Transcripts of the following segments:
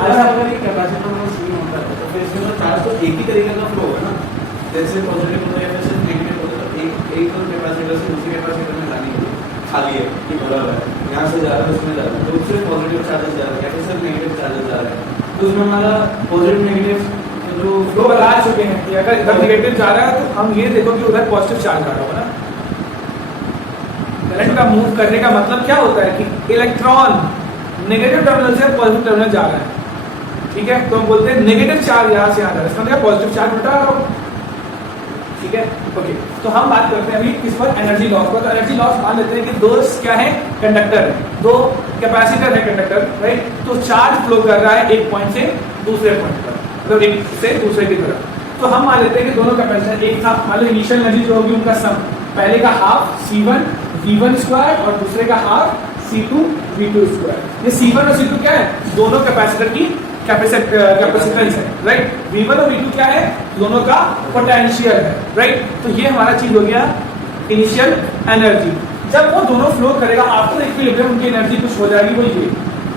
अच्छा अगर ये कैपेसिटर में सेम होता है तो फिर इसमें चार्ज तो एक ही तरीके का फ्लो होगा ना, जैसे पॉजिटिव होता है या फिर नेगेटिव होता है, तो एक तो कैपेसिटर से दूसरे कैपेसिटर में जाने के लिए खाली है कि भरा हुआ है, यहाँ से जा रहा है उसमें जा रहा है, तो उससे पॉजिटिव चार्जेस जा रहा है या फिर सिर्फ नेगेटिव चार्जेस जा रहा है, तो उसमें हमारा पॉजिटिव नेगेटिव जो फ्लो बता चुके हैं कि अगर इधर नेगेटिव जा रहा है तो हम ये देखो कि उधर पॉजिटिव चार्ज आ रहा होगा ना। करंट का मूव करने का मतलब क्या होता है कि इलेक्ट्रॉन नेगेटिव टर्मिनल से पॉजिटिव टर्मिनल जा रहा है, ठीक है, तो हम बोलते हैं नेगेटिव चार्ज यहाँ से आ रहा है, इसका मतलब पॉजिटिव चार्ज उल्टा आ रहा होगा, ठीक है। ओके, तो हम बात करते हैं अभी किस पर, एनर्जी लॉस पर। तो एनर्जी लॉस मान लेते हैं कि दो क्या है, कंडक्टर है, दो कैपेसिटर है कंडक्टर, राइट, तो चार्ज फ्लो कर रहा है एक पॉइंट से दूसरे पॉइंट पर, मतलब एक से दूसरे की तरफ। तो हम मान लेते हैं कि दोनों कैपेसिटर एक था, मान लो इनिशियल एनर्जी जो होगी उनका सम, पहले का हाफ C1 V1 स्क्वायर और दूसरे का हाफ C2 V2 स्क्वायर। ये C1 और C2 क्या है, दोनों कैपेसिटर की कैपेसिटेंस है, राइट। V1 और V2 क्या है, दोनों का पोटेंशियल है, राइट। तो ये हमारा चीज हो गया इनिशियल एनर्जी। जब वो दोनों फ्लो करेगा आफ्टर इक्विलिब्रियम उनकी एनर्जी कुछ हो जाएगी, वो ये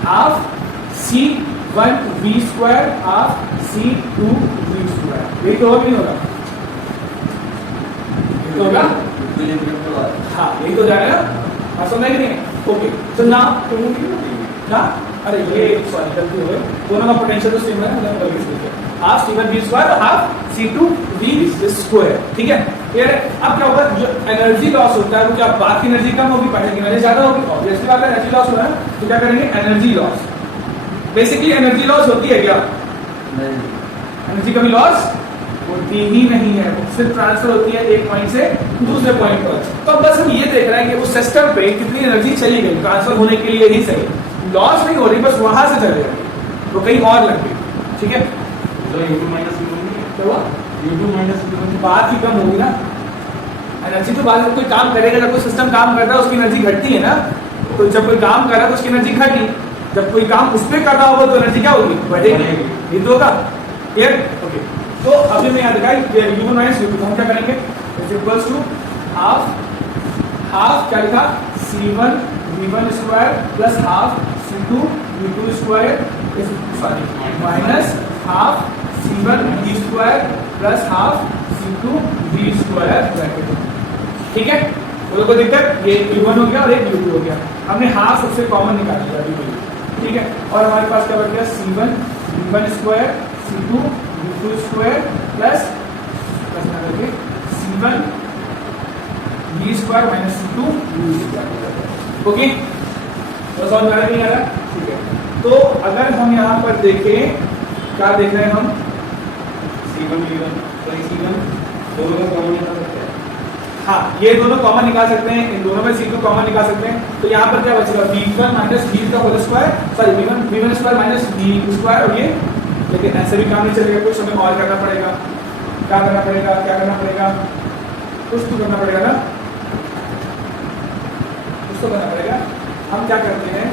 half C1 V square half C2 V square. ये तो होगा नहीं होगा, ये तो होगा, हाँ यही तो जाएगा ना, आप समझ नहीं। ओके, तो ना ना अरे ये सॉरी गलती हो गई, दोनों का पोटेंशियल तो सेम है, हाफ C1 V स्क्वायर और हाफ C2 V स्क्वायर, ठीक है। ये अब क्या होगा, जो एनर्जी लॉस होता है वो क्या, बात की एनर्जी कम होगी, पहले की एनर्जी ज्यादा होगी, ऑब्वियसली बात है एनर्जी लॉस हो रहा है, तो क्या करेंगे energy loss. Basically energy loss होती है क्या, एनर्जी कभी लॉस होती ही नहीं है, सिर्फ ट्रांसफर होती है एक पॉइंट से दूसरे पॉइंट पर। तो अब बस हम ये देख रहे हैं कि उस सिस्टम पे कितनी एनर्जी चली गई, ट्रांसफर होने के लिए ही सही, लॉस नहीं हो रही, बस वहां से चले गई तो कहीं और लग गई, ठीक है। U2 माइनस U1 क्या हुआ, U2 माइनस U1 बात ही कम होगी ना, एनर्जी तो बाद में कोई काम करेगा, जब कोई सिस्टम काम करता है उसकी एनर्जी घटती है ना, तो जब कोई काम कर रहा है तो उसकी एनर्जी घटी, जब कोई काम उस पर कर रहा होगा तो एनर्जी क्या होगी, बढ़ेगी, ये तो होगा, क्लियर। ओके, तो अभी मैं यहाँ दिखाई U1 माइनस U2, तो हम क्या करेंगे, इज इक्वल्स टू हाफ क्या लिखा C1 V1 square plus half C2 V2 square, sorry minus half C1 V square plus half C2 V square, ठीक है। बोलो कोई दिक्कत, ये U1 हो गया और एक U2 हो गया, हमने हाफ सबसे कॉमन निकाल लिया अभी, ठीक है। और हमारे पास क्या बच गया, C1 V1 square C2 V2 square plus C1 V square minus C2 V square, okay. तो समझ में आ रहा नहीं आ रहा, ठीक है। तो अगर हम यहाँ पर देखें, क्या देख रहे हैं हम, C1 V1, तो C1 दोनों का कॉमन निकाल सकते हैं, हाँ ये दोनों कॉमन निकाल सकते हैं, इन दोनों में C2 कॉमन निकाल सकते हैं, तो यहाँ पर क्या बचेगा V1 माइनस V का whole square, sorry V1 square minus V square, और ये, लेकिन ऐसे भी काम नहीं चलेगा, कुछ हमें और करना पड़ेगा, क्या करना पड़ेगा, क्या करना पड़ेगा, कुछ तो करना पड़ेगा ना, कुछ तो करना पड़ेगा। हम क्या करते हैं,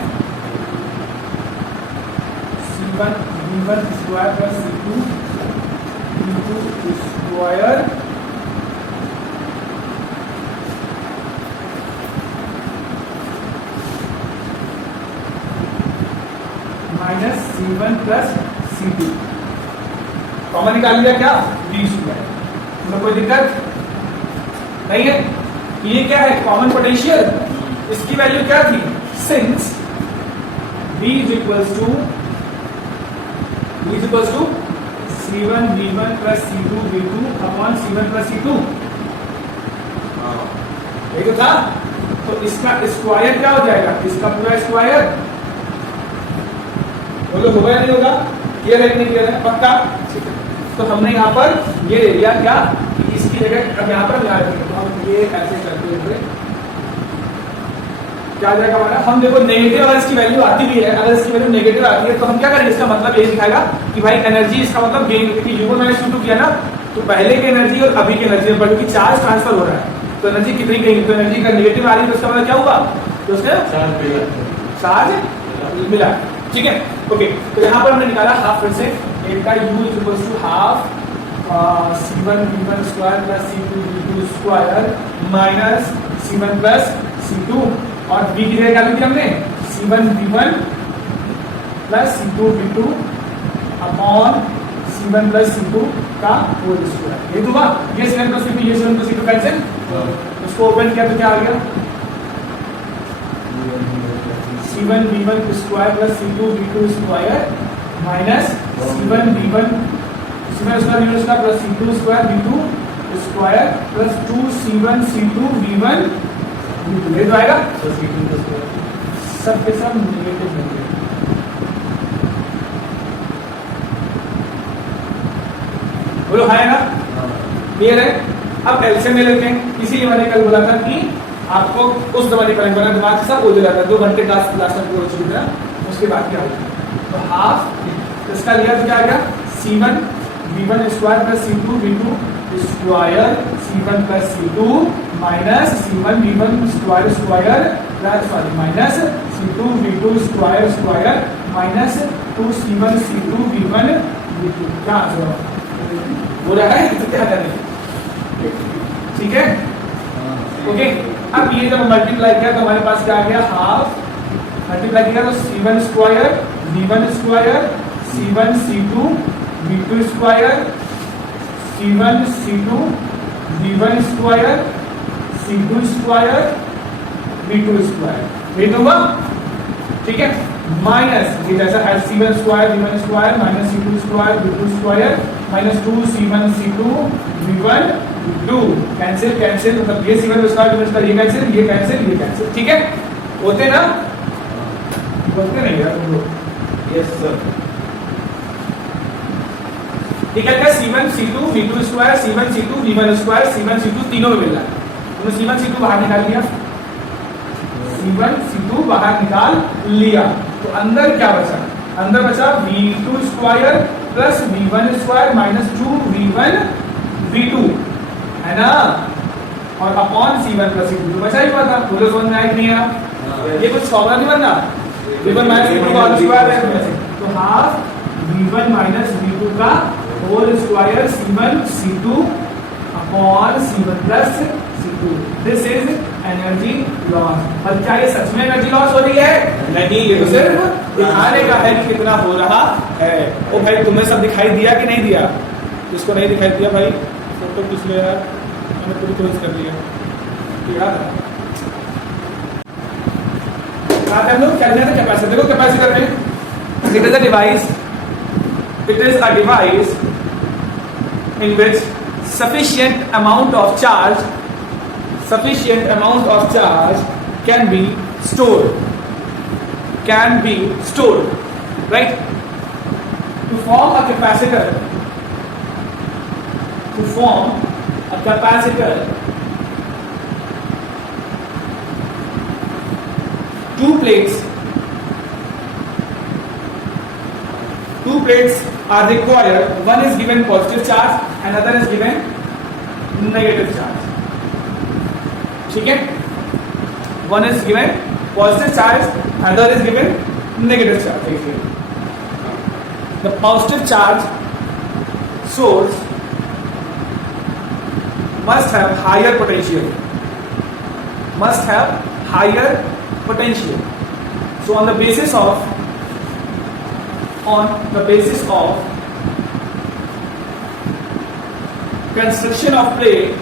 C1 V1 square plus C2 V2 square minus C1 plus C2, common निकाल लिया क्या, V स्क्वायर, तो कोई दिक्कत नहीं है। ये क्या है, कॉमन पोटेंशियल, इसकी वैल्यू क्या थी, since V is equals to C1 V1 plus C2 V2 upon C1 plus C2, यही तो था। तो इसका स्क्वायर क्या हो जाएगा, इसका पूरा स्क्वायर, बोलो होगा या नहीं होगा, क्लियर है कि नहीं क्लियर है, पक्का। तो हमने यहाँ पर ये ले लिया क्या, इसकी जगह अब यहाँ पर मिला देंगे, तो हम ये ऐसे करते हुए क्या जाएगा हमारा, हम देखो नेगेटिव अगर इसकी वैल्यू आती भी है, अगर इसकी वैल्यू नेगेटिव आती है तो हम क्या करेंगे, इसका मतलब यही दिखाएगा कि भाई एनर्जी, इसका मतलब गेन, क्योंकि U1 माइनस U2 किया ना, तो पहले की एनर्जी और अभी की एनर्जी में, क्योंकि चार्ज ट्रांसफर हो रहा है तो एनर्जी कितनी गई, तो एनर्जी का नेगेटिव आ रही है तो इसका मतलब क्या हुआ, तो उसका चार्ज मिला, ठीक है। ओके, तो यहाँ पर हमने निकाला हाफ, फिर से एक का U is equals to half C1 V1 square plus C2 V2 square minus C1 plus C2, और V की जगह क्या ली थी हमने, C1 V1 plus C2 V2 upon C1 plus C2 का होल स्क्वायर। ये दूंगा, ये C1 प्लस C2, ये C1 प्लस C2 कैंसिल, उसको ओपन किया तो क्या आ गया, C1 V1 square plus C2 V2 square minus C1 V1 square V1 square plus C2 square V2 square plus 2 C1 C2 V1 V2। ये तो आएगा सब के सब नेगेटिव होंगे। बोलो है ना, क्लियर है। अब एलसीएम ले लेते हैं, इसीलिए मैंने कल बोला था कि आपको उस जमाने का बना दिमाग सब बोल जाता है, 2 घंटे क्लास में पूरा चुकी था, उसके बाद क्या होगा, तो हाफ इसका लिया तो क्या आ गया, C1 V1 square plus C2 V2 square C1 plus C2 minus C1 V1 square square sorry minus C2 V2 square square minus 2 C1 C2 V1 V2। क्या आंसर हो रहा है, तो क्या करें, ठीक है, ओके। अब ये जब मल्टीप्लाई किया तो हमारे पास क्या आ गया, हाफ मल्टीप्लाई किया तो C1 square V1 square C1 C2 V2 square C1 C2 V1 square C2 square V2 square, ये दूंगा, ठीक है, माइनस ये जैसा है C1 square V1 square minus C2 square V2 square minus 2 C1 C2 V1 2 cancel cancel, मतलब ये C1 square V1 square ये कैंसिल, ठीक है, होते ना, बोलते नहीं यार तुम लोग, यस सर, ठीक है। C1 C2 V2 square C1 C2 V1 square C1 C2 तीनों में मिल रहा है, तो C1 C2 बाहर निकाल लिया, C1 C2 बाहर निकाल लिया, तो अंदर क्या बचा, अंदर बचा V2 square plus V1 square minus 2 V1 V2 है ना, और अपॉन C1 प्लस C2 बचा ही हुआ था, बोलो समझ में आया कि नहीं आया, ये कुछ फॉर्मूला नहीं बनना, V1 माइनस V2 का होल स्क्वायर है, तो हाफ V1 माइनस V2 का whole square C1 C2 upon C1 plus C2, this is energy loss. और क्या ये सच में एनर्जी लॉस हो रही है, नहीं, ये तो सिर्फ दिखाने का है कि कितना हो रहा है। ओ भाई तुम्हें सब दिखाई दिया कि नहीं दिया, जिसको नहीं दिखाई दिया भाई फोटो खींच लो यार, मैंने पूरी कोशिश कर लिया, याद है हम लोग क्या कहते हैं कैपेसिटर, देखो कैपेसिटर में it is a device, it is a device in which sufficient amount of charge can be stored, right? To form a capacitor, two plates are required, one is given positive charge and other is given negative charge, ठीक है, one is given positive charge, other is given negative charge। The positive charge source must have higher potential, so on the basis of construction of plate,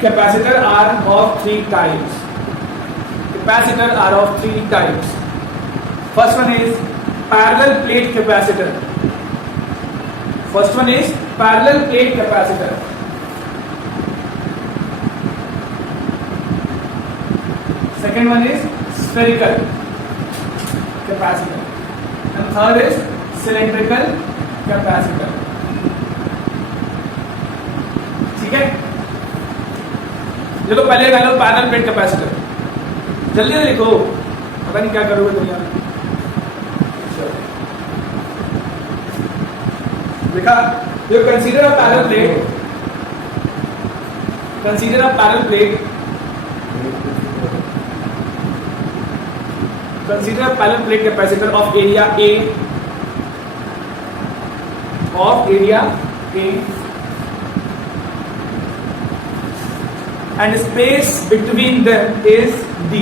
capacitor are of three types. First one is parallel plate capacitor. Second one is spherical capacitor, and third is cylindrical capacitor, ठीक है। देखो पहले लो parallel plate capacitor, जल्दी से लिखो, पता नहीं क्या करोगे दुनिया में। लिखा, you consider a parallel plate, capacitor of area A of area A and space between them is D.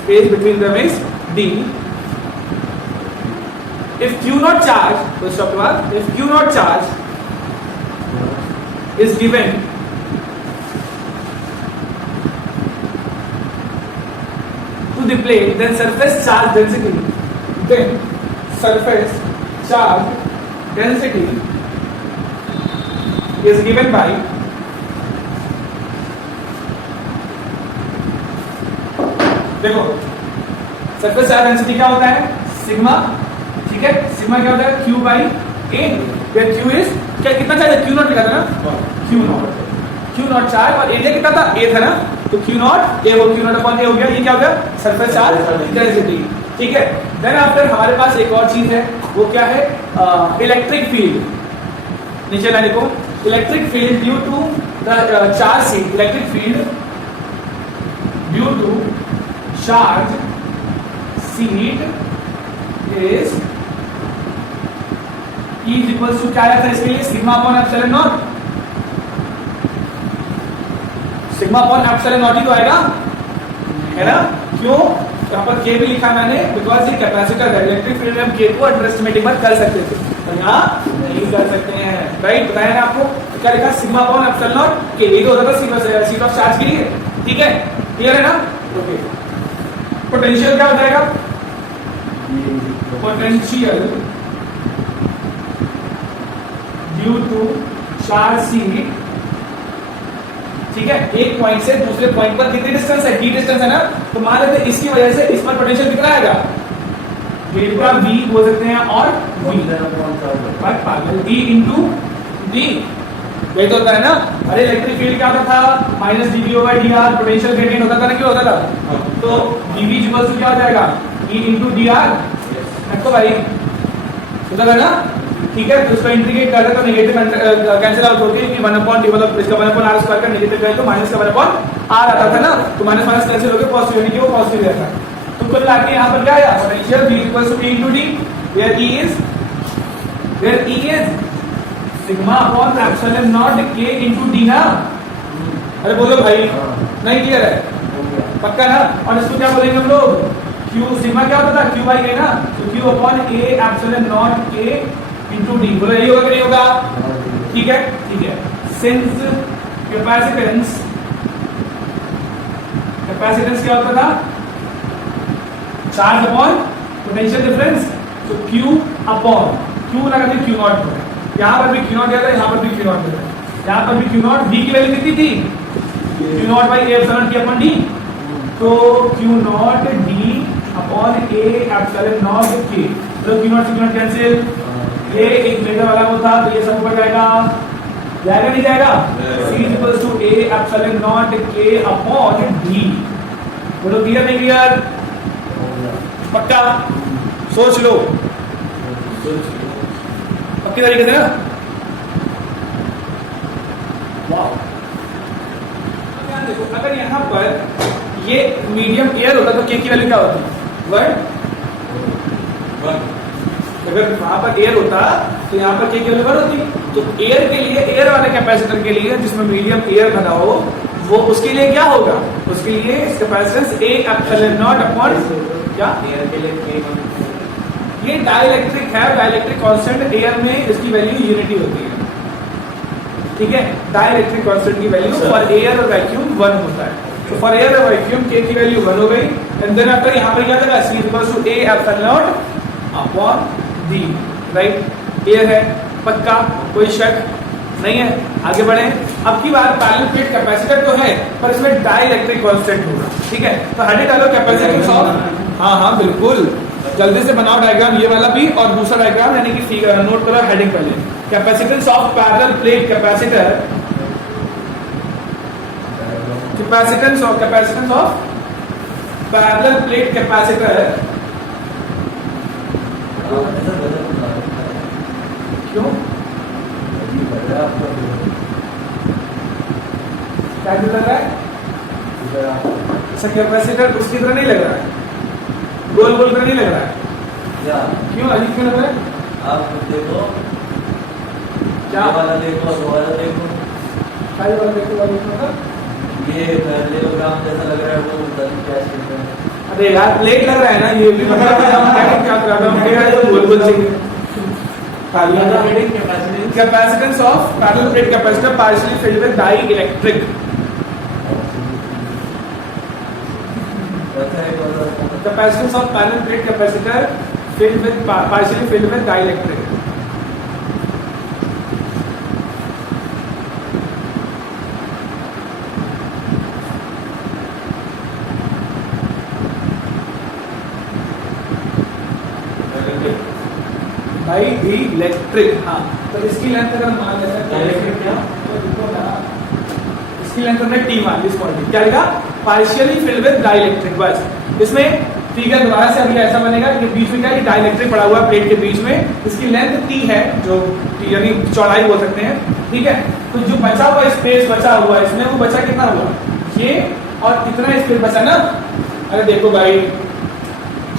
Space between them is D. If Q naught charge, first of all, if Q naught charge is given to the plate, then surface charge density is given by देखो surface charge density क्या होता है sigma, ठीक है, sigma क्या होता है Q by A, where Q is क्या कितना चार्ज है Q नॉट लिखा था ना, Q नॉट चार्ज और एरिया कितना था A था ना, तो Q नॉट A वो Q नॉट अपॉन A हो गया, ये क्या हो गया सरफेस चार्ज डेंसिटी, ठीक है। देन आफ्टर हमारे पास एक और चीज है, वो क्या है इलेक्ट्रिक फील्ड, नीचे लाइन लिखो electric field due to the charge C, electric field due to charge sheet is E is equals to क्या आया था इसके लिए sigma upon epsilon naught, sigma upon epsilon naught ही तो आएगा, है ना, क्यों यहाँ पर K भी लिखा मैंने बिकॉज ये कैपेसिटर है, इलेक्ट्रिक फील्ड में हम K को अंडर एस्टिमेटिंग मत कर सकते थे, तो यहाँ नहीं कर सकते हैं, राइट, बताया ना आपको, तो क्या लिखा sigma upon epsilon naught K, ये तो होता था सीट ऑफ चार्ज के लिए, ठीक है, क्लियर है ना, ओके। पोटेंशियल क्या हो जाएगा, potential due to charge C, ठीक है, एक पॉइंट से दूसरे पॉइंट पर कितनी डिस्टेंस है, d डिस्टेंस है ना, तो मान लेते हैं इसकी वजह से इस पर पोटेंशियल कितना आएगा डेल्टा V बोल सकते हैं, और V इंटू D, यही तो होता है ना। अरे इलेक्ट्रिक फील्ड क्या होता था माइनस dV/dr, पोटेंशियल ग्रेडियंट होता था ना, क्यों होता था, तो dV इक्वल टू क्या हो जाएगा E इंटू dr, तो भाई होता था ना, ठीक है, तो उसको इंटीग्रेट कर दे तो नेगेटिव कैंसिल आउट होती है कि 1/d मतलब इसका 1/r स्क्वायर का नेगेटिव है तो माइनस का 1/r आता था ना, तो माइनस माइनस कैंसिल होकर पॉजिटिव यानी कि वो पॉजिटिव रहता है, तो कुल मिला के यहाँ पर क्या आया potential V equals to E into D, where E is sigma upon epsilon naught K into D ना, अरे बोलो भाई, नहीं क्लियर है पक्का ना, और इसको क्या बोलेंगे हम लोग Q, सिग्मा क्या होता था Q बाई A ना, तो Q upon A epsilon naught K into D, बोलो यही होगा कि नहीं होगा, ठीक है, ठीक है, सिंस कैपेसिटेंस क्या होता था चार्ज अपॉन पोटेंशियल डिफरेंस, तो Q अपॉन Q लगा दी Q नॉट होता है, यहाँ पर भी Q नॉट दिया था, यहाँ पर भी Q नॉट दिया था, यहाँ पर भी Q नॉट, D की वैल्यू कितनी थी Q naught by A epsilon T upon D, तो Q not D upon A epsilon naught K, तो Q नॉट कैंसिल, ये एक मेजर वाला वो था, तो ये सब ऊपर जाएगा, जाएगा नहीं जाएगा, C equals to A epsilon naught K upon D, बोलो क्लियर नहीं क्लियर, पक्का, सोच लो पक्की तरीके से ना, वाह। देखो अगर यहाँ पर ये मीडियम एयर होता तो K की वैल्यू क्या होती 1, अगर वहां पर एयर होता तो यहाँ पर K की वैल्यू 1 होती, तो एयर के लिए, एयर वाले कैपेसिटर के लिए जिसमें मीडियम एयर बना हो, वो उसके लिए क्या होगा, उसके लिए capacitance A epsilon naught upon क्या, एयर के लिए ये डाइलेक्ट्रिक है, डाइलेक्ट्रिक कांस्टेंट एयर में इसकी वैल्यू यूनिटी होती है, ठीक है, डाइलेक्ट्रिक कांस्टेंट की वैल्यू फॉर एयर और वैक्यूम 1 होता है, तो फॉर एयर और वैक्यूम K की वैल्यू 1 हो गई, एंड देन आफ्टर यहाँ पर क्या जाएगा C equals to A epsilon naught upon D, right, air है पक्का, कोई शक नहीं है, आगे बढ़े। अब की बार पैरेलल प्लेट कैपेसिटर तो है पर इसमें डाइलेक्ट्रिक कांस्टेंट होगा, ठीक है, तो हेडिंग डालो कैपेसिटेंस ऑफ, हाँ बिल्कुल, जल्दी से बनाओ डायग्राम ये वाला भी और दूसरा डायग्राम, यानी कि नोट करो हेडिंग पहले, capacitance of parallel plate capacitor, capacitance of parallel plate capacitor, क्यों क्या लग रहा है, कैपेसिटर उसकी तरह नहीं लग रहा है, गोल गोल तरह नहीं लग रहा है, क्या क्यों अजीब क्यों लग रहा है? आप देखो, क्या ये वाला देखो, वो वाला देखो, खाली वाला देखो वाला मतलब ये पैरेललोग्राम जैसा लग रहा है, वो पता नहीं क्या चीज है। अरे यार प्लेट लग रहा है ना, ये भी मतलब हम क्या कर रहा हूं, मेरा तो बोल चाहिए capacitance of parallel plate capacitor partially filled with dielectric. अच्छा एक और Capacitance of parallel plate capacitor filled with partially filled with dielectric. भाई इलेक्ट्रिक, हाँ तो इसकी लेंथ अगर मान लेते हैं क्या, तो देखो ना इसकी लेंथ हमने T1 इस क्वांटिटी क्या लिखा, पार्शियली फिल्ड विद डाइलेक्ट्रिक। बस इसमें फिगर दोबारा से अभी ऐसा बनेगा कि बीच में क्या, ये डाइलेक्ट्रिक पड़ा हुआ है प्लेट के बीच में, इसकी लेंथ T है, जो यानी चौड़ाई बोल सकते हैं, ठीक है। तो जो बचा हुआ स्पेस बचा हुआ है इसमें, वो बचा कितना हुआ, ये और इतना स्पेस बचा ना। अरे देखो भाई,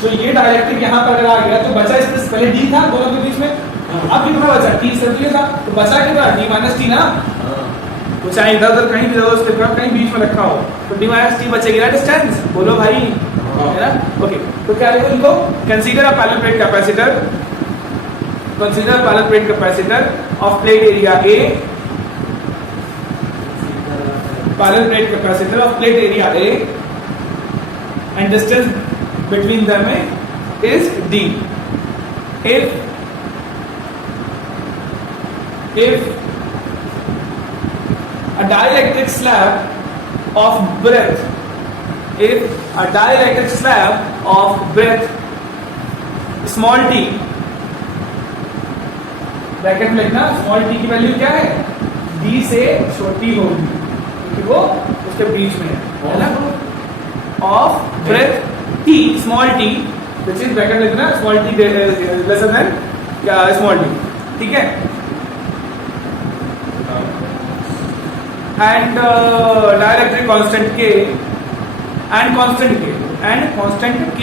जो ये डाइलेक्ट्रिक यहाँ पर अगर आ गया तो बचा स्पेस, पहले D था दोनों के बीच में, अब कितना बचा, T सर्कुलर था, तो बचा कितना D माइनस T ना, तो चाहे इधर उधर कहीं भी रहो, उसके कहीं बीच में रखा हो तो D माइनस T बचेगी ना डिस्टेंस, बोलो भाई, है ना। ओके, तो क्या लिखो इनको, consider a parallel plate capacitor, consider parallel plate capacitor of plate area A, parallel plate capacitor of plate area A and distance between them is D. If a dielectric slab of breadth, if a dielectric slab of breadth small t, bracket में लिखना small t की value क्या है, D से छोटी होगी क्योंकि वो उसके बीच में है ना, of breadth t small t, which is bracket में लिखना स्मॉल t लेसर देन क्या स्मॉल t, ठीक है। And dielectric constant K and constant K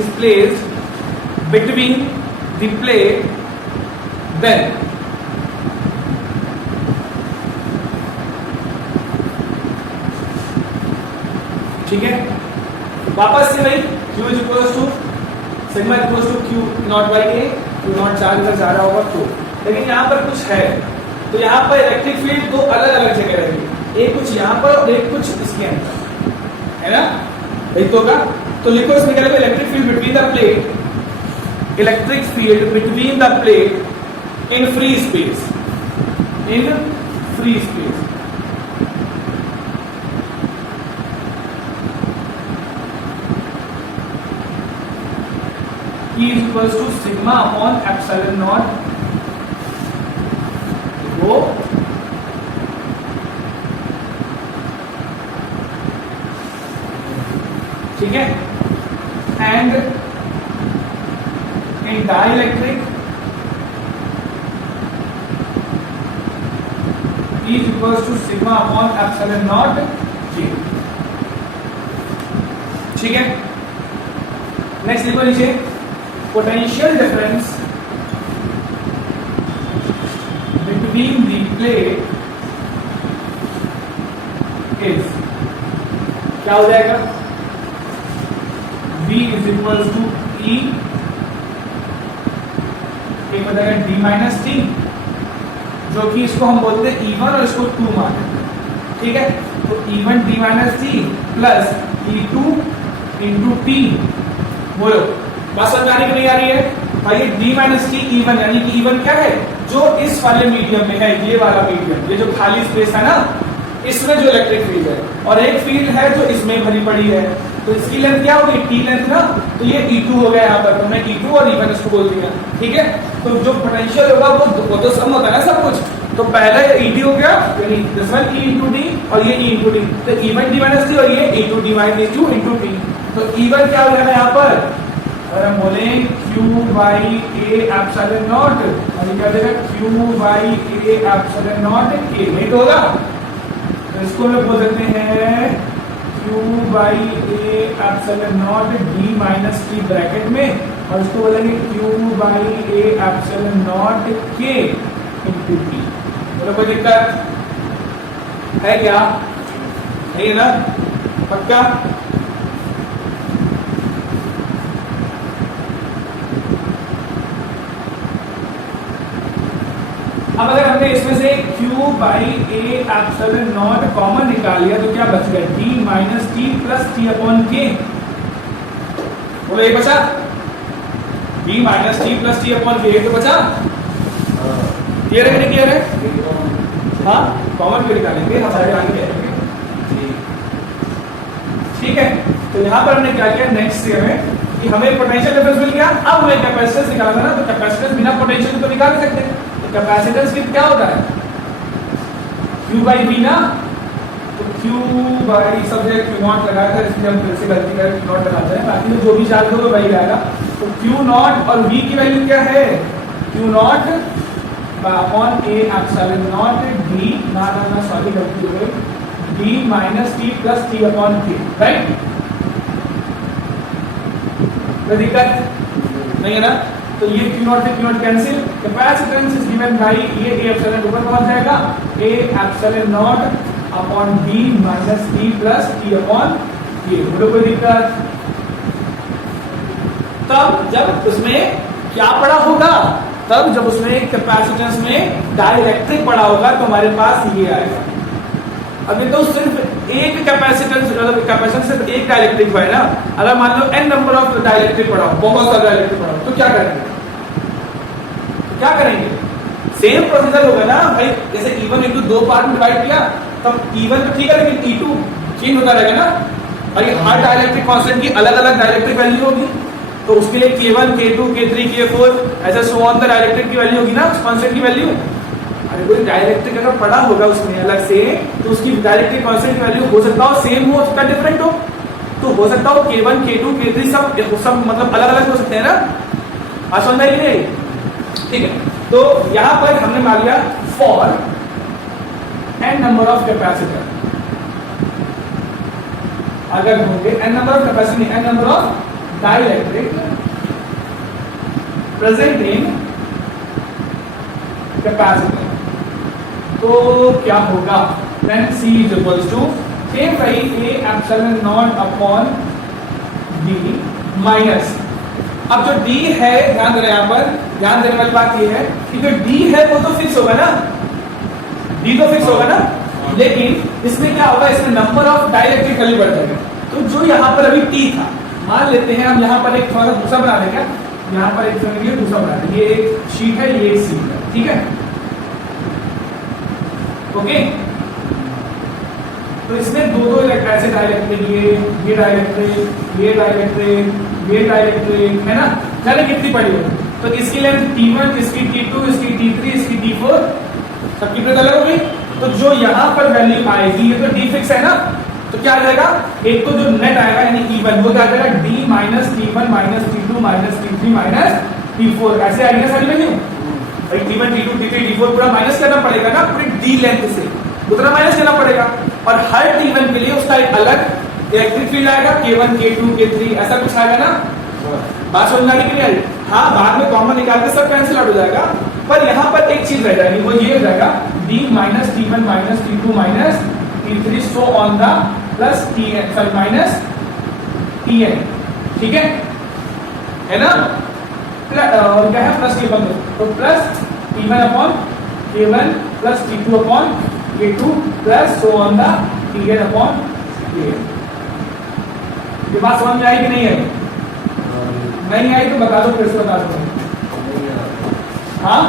is placed between the plate, then ठीक है। वापस से वही Q is equals to sigma equals to Q naught by A, Q naught charge तक जा रहा होगा तो, लेकिन यहाँ पर कुछ है, तो यहाँ पर इलेक्ट्रिक फील्ड दो अलग अलग जगह रहेगी, एक कुछ यहाँ पर और एक कुछ इसके अंदर, है ना, एक तो का। तो लिखो इसमें क्या लिखो, electric field between the plate, electric field between the plate in free space, in free space, E is equals to sigma upon epsilon naught rho ठीक है। And in dielectric E is equals to sigma upon epsilon naught K, ठीक है। Next लिखो नीचे, potential difference between the plate is क्या हो जाएगा, V is equals to E, एक हो जाएगा D माइनस T, जो कि इसको हम बोलते हैं E1 और इसको 2 मानते हैं, ठीक है। तो E1 D minus T plus E2 into T, बोलो बात समझ आ रही कि नहीं आ रही है भाई। D माइनस T E1, यानी कि E1 क्या है, जो इस वाले मीडियम में है, ये वाला मीडियम, ये जो खाली स्पेस है ना, इसमें जो इलेक्ट्रिक फील्ड है, और एक फील्ड है जो इसमें भरी पड़ी है, तो इसकी लेंथ क्या होगी, T लेंथ ना, तो ये E2 हो गया यहाँ पर, तो मैं E2 और E1 इसको बोल दिया, ठीक है। तो जो पोटेंशियल होगा वो तो सम होता है ना सब कुछ, तो पहला ये ED हो गया, यानी this one E into D और ये E इंटू D, तो E1 D माइनस T और ये E2 D minus T into T, तो E1 क्या हो जाएगा यहाँ पर, अगर हम बोले Q by A epsilon not, और क्या हो जाएगा Q by A epsilon naught K, नहीं तो होगा, तो इसको हम बोल सकते हैं Q Q by A epsilon not D minus T bracket में, और इसको बोलेंगे Q by A epsilon not के इंटू टी। बोलो कोई दिक्कत है क्या? है ना? पक्का? अब अगर हमने इसमें से Q by A epsilon not common निकाल लिया तो क्या बच गया? D minus T plus T upon के। बोलो ये बचा, D minus T plus T upon के, तो बचा। क्लियर है कि नहीं क्लियर है? हाँ, कॉमन क्यों निकालेंगे, हमारे आगे जाएंगे। ठीक है, तो यहाँ पर हमने क्या किया नेक्स्ट स्टेप में कि हमें पोटेंशियल डिफरेंस मिल गया। अब हमें कैपेसिटेंस निकालना ना, तो कैपेसिटेंस बिना पोटेंशियल तो निकाल नहीं सकते। कैपेसिटेंस की क्या होता है? Q बाई V ना, तो Q बाई सब जगह Q नॉट लगाया था, इसलिए हम फिर से गलती करें Q नॉट लगाते हैं, बाकी तो जो भी चार्ज होगा वही आएगा। तो Q नॉट और V की वैल्यू क्या है? Q not upon A epsilon not D ना सॉरी गलती हो गई, D minus T plus T upon के, राइट? कोई दिक्कत नहीं है ना? तो ये Q नॉट से Q not cancel, capacitance is given by ये ए एप्सिलॉन ऊपर पहुंच जाएगा, A epsilon naught upon D minus T plus T upon के। बोलो कोई दिक्कत? तब जब उसमें क्या पड़ा होगा? तब जब उसमें कैपेसिटेंस में डाइलेक्ट्रिक पड़ा होगा तो हमारे पास ये आएगा। अभी तो सिर्फ एक कैपेसिटेंस मतलब कैपेसिटेंस सिर्फ एक डाइलेक्ट्रिक है ना। अगर मान लो n नंबर ऑफ डाइलेक्ट्रिक पड़ा हो, बहुत सारा डाइलेक्ट्रिक पड़ा हो, तो क्या करेंगे? क्या करेंगे? सेम प्रोसीजर होगा ना भाई, जैसे E1 E2 दो पार्ट में डिवाइड किया, तब E1 तो ठीक है, लेकिन E2 चेंज होता रहेगा ना भाई। हर डाइलेक्ट्रिक कांस्टेंट की अलग अलग डाइलेक्ट्रिक वैल्यू होगी, तो उसके लिए K1 K2 K3 K4 ऐसा सो ऑन द डाइलेक्ट्रिक की वैल्यू होगी ना, उस कांस्टेंट की वैल्यू। अरे कोई डाइलेक्ट्रिक अगर पड़ा होगा उसमें अलग से, तो उसकी डाइलेक्ट्रिक कांस्टेंट की वैल्यू हो सकता हो सेम हो, उसका डिफरेंट हो, तो हो सकता हो K1 K2 K3 सब मतलब अलग अलग हो सकते हैं ना। आज समझ में नहीं? ठीक है, तो यहां पर हमने मान लिया for n number of capacitor, अगर होंगे n number of capacitor, n number of dielectric present in capacitor, तो क्या होगा? then C is equals to same वही A epsilon naught upon D minus, अब जो D है ध्यान देना, यहाँ पर ध्यान देने वाली बात ये है कि जो D है वो तो फिक्स होगा ना, D तो फिक्स होगा ना, लेकिन इसमें क्या होगा? इसमें नंबर ऑफ डाइलेक्ट्रिक वैल्यू बढ़ जाएगा। तो जो यहाँ पर अभी T था, मान लेते हैं हम यहाँ पर एक थोड़ा सा दूसरा बना देंगे, यहाँ पर एक दूसरा बना देंगे, ये एक शीट है, ये एक शीट है, ठीक है, ओके। तो इसमें दो ऐसे डाइलेक्ट्रिक, ये डाइलेक्ट्रिक, ये डाइलेक्ट्रिक, ये डाइलेक्ट्रिक है ना, जाने कितनी पड़ी हो। तो इसकी लेंथ T1, इसकी T2, इसकी T3, इसकी T4, सबकी लेंथ अलग होगी। तो जो यहाँ पर वैल्यू आएगी, ये तो D फिक्स है ना, तो क्या आ जाएगा? एक तो जो नेट आएगा यानी E1 वो क्या आ जाएगा? D minus T1 minus T2 minus T3 minus T4, ऐसे आएगी सारी वैल्यू भाई। T1 T2 T3 T4 पूरा माइनस करना पड़ेगा ना, पूरी D लेंथ से उतना माइनस करना पड़ेगा, और हर T1 के लिए उसका एक अलग इलेक्ट्रिक फील्ड आएगा, K1 K2 K3 ऐसा कुछ आएगा ना। बात समझ में आ रही है? हाँ, बाद में कॉमन निकाल के सब कैंसिल आउट हो जाएगा, पर यहाँ पर एक चीज रह जाएगी, वो ये हो जाएगा D minus T1 minus T2 minus T3 so on the plus Tn sorry minus Tn, ठीक है ना? क्या है? प्लस K1, तो plus T1 upon K1 plus T2 upon K2 plus so on the Tn upon Kn। ये बात समझ में आई कि नहीं है? नहीं आई तो बता दो, फिर से बता दो। हाँ